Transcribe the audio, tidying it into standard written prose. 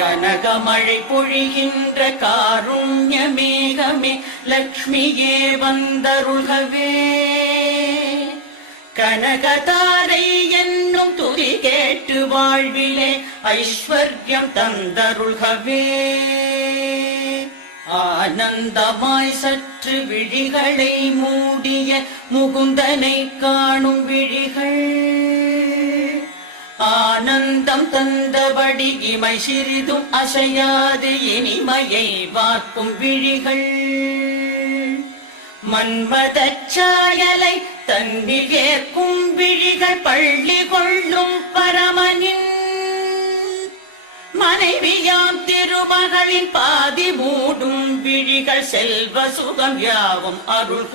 கனகமழை பொழிகின்ற காருண்ய மேகமே லக்ஷ்மியே வந்தருள்கவே. கனகதாரை என்னும் துதி கேட்டு வாழ்விலே ஐஸ்வர்யம் தந்தருள்கவே. ஆனந்தமாய் சற்று விழிகளை மூடிய முகுந்தனை காணும் விழிகள், ஆனந்தம் தந்தபடி இமை சிறிதும் அசையாது இனிமையை வார்க்கும் விழிகள், மன்மதச் சாயலை தன்னில் ஏற்கும் விழிகள், பள்ளி கொள்ளும் பரமனின் மனைவியாம் திருமகளின் பாதி மூடும் விழிகள், செல்வ சுகம் யாவும் அருள்க.